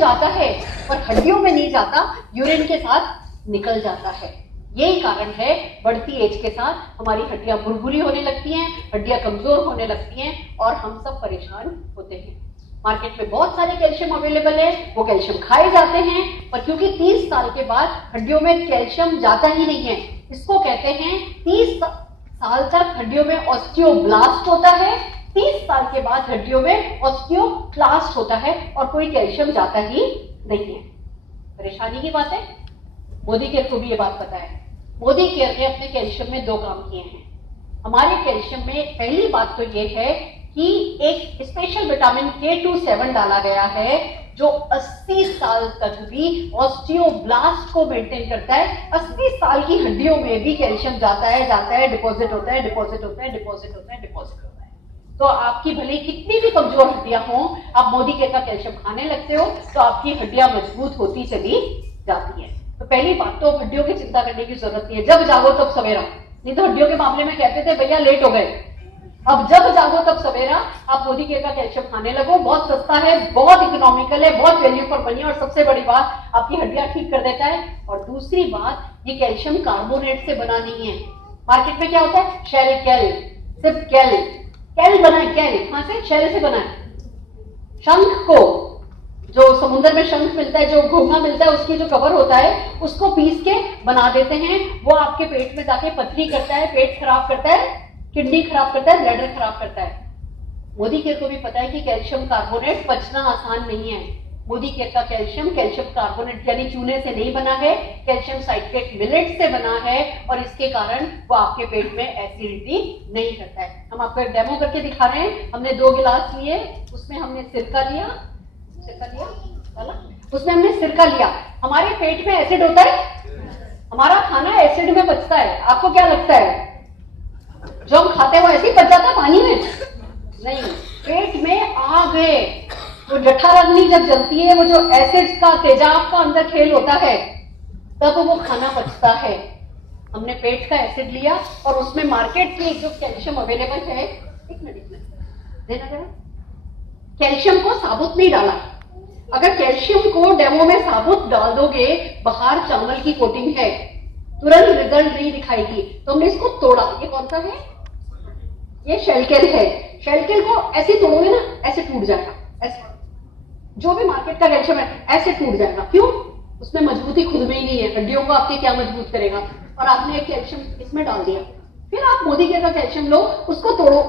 जाता है पर हड्डियों में नहीं जाता, यूरिन के साथ निकल जाता है। यही कारण है बढ़ती एज के साथ हमारी हड्डियां भुरभुरी होने लगती हैं, हड्डियां कमजोर होने लगती हैं और हम सब परेशान होते हैं। मार्केट में बहुत सारे कैल्शियम अवेलेबल है, वो कैल्शियम खाए जाते हैं, पर क्योंकि 30 साल के बाद हड्डियों में कैल्शियम जाता ही नहीं है, इसको कहते हैं 30 साल तक हड्डियों में ऑस्टियोब्लास्ट होता है, 30 साल के बाद हड्डियों में ऑस्टियोक्लास्ट होता है और कोई कैल्शियम जाता ही नहीं है। परेशानी की बात है। मोदी केयर को भी ये बात पता है। मोदी केयर ने अपने कैल्शियम में 2 काम किए हैं। हमारे कैल्शियम में पहली बात तो ये है कि एक स्पेशल विटामिन K27 डाला गया है जो 80 साल तक भी ऑस्टियोब्लास्ट को मेंटेन करता है। 80 साल की हड्डियों में भी कैल्शियम जाता है, डिपॉजिट होता है, डिपॉजिट होता है, डिपॉजिट होता है, डिपॉजिट होता है। तो आपकी भले कितनी भी कमजोर हड्डियां हों, आप मोदी केयर का कैल्शियम खाने लगते हो तो आपकी हड्डियां मजबूत होती चली जाती है। तो पहली बात तो हड्डियों की चिंता करने की जरूरत नहीं है। जब जागो तब सवेरा, नहीं तो हड्डियों के मामले में कहते थे भैया लेट हो गए। अब जब जागो तब सवेरा आप मोदी केयर का कैल्शियम खाने लगो। बहुत सस्ता है, बहुत इकोनॉमिकल है, बहुत वैल्यू फॉर मनी, और सबसे बड़ी बात आपकी हड्डियां ठीक कर देता है। और दूसरी बात, ये कैल्शियम कार्बोनेट से बना नहीं है। मार्केट में क्या होता है, शेल कैल, सिर्फ कैल, कैल बना है, कैल कहां से, शेल से बना है। शंख को, जो समुद्र में शंख मिलता है, जो घोंघा मिलता है, उसकी जो कवर होता है उसको पीस के बना देते हैं। वो आपके पेट में जाके पथरी करता है, पेट खराब करता है, किडनी खराब करता है, ब्लैडर खराब करता है। मोदी केयर को भी पता है कि कैल्शियम कार्बोनेट पचना आसान नहीं है। मोदी केयर का कैल्शियम कार्बोनेट यानी चूने से नहीं बना है, कैल्शियम साइट्रेट मिलेट से बना है, और इसके कारण वो आपके पेट में एसिडिटी नहीं करता है। हम आपको एक डेमो करके दिखा रहे हैं। हमने 2 गिलास लिए, उसमें हमने सिरका लिया, उसमें हमने सिरका लिया। हमारे पेट में एसिड होता है, हमारा खाना एसिड में पचता है। आपको क्या लगता है जो हम खाते हैं वो ऐसे ही पच जाता है पानी में? नहीं, पेट में आग है, वो जठराग्नि जब जलती है, वो जो एसिड्स का, तेजाब का अंदर खेल होता है, तब वो खाना पचता है। हमने पेट का एसिड लिया और उसमें मार्केट में जो कैल्शियम अवेलेबल है, एक मिनट देना जरा, कैल्शियम को साबुत नहीं डाला। अगर कैल्शियम को डेमो में साबुत डाल दोगे, बाहर चावल की कोटिंग है, तुरंत रिजल्ट नहीं दिखाएगी। तो हमने इसको तोड़ा। ये कौन सा है, ये शेलकेल है। शेलकेल को ऐसे तोड़ोगे ना, ऐसे टूट जाएगा, ऐसे। जो भी मार्केट का कैल्शियम है ऐसे टूट जाएगा। क्यों? उसमें मजबूती खुद में ही नहीं है। हड्डियों को आपके क्या मजबूत करेगा? और आपने एक कैल्शियम इसमें डाल दिया। फिर आप मोदी केयर का कैल्शियम लो, उसको तोड़ो,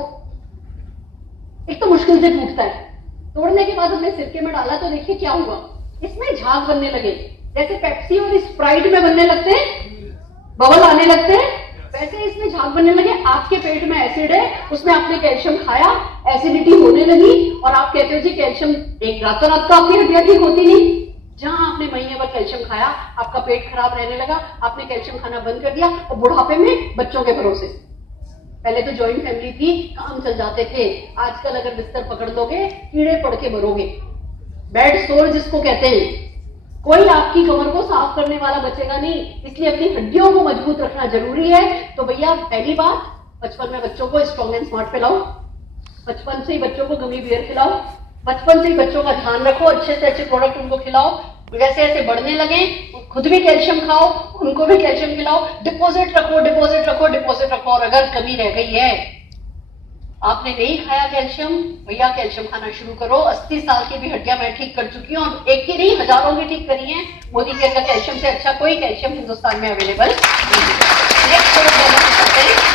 एक तो मुश्किल से टूटता है। तोड़ने के बाद हमने सिरके में डाला तो देखिए क्या हुआ, इसमें झाग बनने लगे। जैसे पेप्सी और स्प्राइट में बनने लगते हैं, बबल आने लगते हैं, वैसे इसमें झाग बनने लगे। आपके पेट में एसिड है, उसमें आपने कैल्शियम खाया, एसिडिटी होने लगी, और आप कहते हो जी कैल्शियम एक रातों रात तो आपकी हड्डियां ठीक होती नहीं। जहां आपने महीने भर कैल्शियम खाया, आपका पेट खराब रहने लगा, आपने कैल्शियम खाना बंद कर दिया, और बुढ़ापे में बच्चों के भरोसे। पहले तो जॉइंट फैमिली थी, काम चल जाते थे। आजकल अगर बिस्तर पकड़ लोगे, कीड़े पड़ के मरोगे। बेड सोर जिसको कहते हैं, कोई आपकी कमर को साफ करने वाला बचेगा नहीं। इसलिए अपनी हड्डियों को मजबूत रखना जरूरी है। तो भैया पहली बात, बचपन में बच्चों को स्ट्रॉन्ग एंड स्मार्ट पिलाओ, बचपन से ही बच्चों को गमी बियर खिलाओ, बचपन से ही बच्चों का ध्यान रखो, अच्छे से अच्छे प्रोडक्ट उनको खिलाओ। जैसे ऐसे बढ़ने लगे खुद भी कैल्शियम खाओ, उनको भी कैल्शियम खिलाओ, डिपॉजिट रखो, डिपॉजिट रखो, डिपॉजिट रखो। और अगर कमी रह गई है, आपने नहीं खाया कैल्शियम, भैया कैल्शियम खाना शुरू करो। 80 साल की भी हड्डियां मैं ठीक कर चुकी हूँ, और एक की नहीं हजारों की ठीक करी है। मोदी केयर का कैल्शियम से अच्छा कोई कैल्शियम हिंदुस्तान में अवेलेबल नहीं है।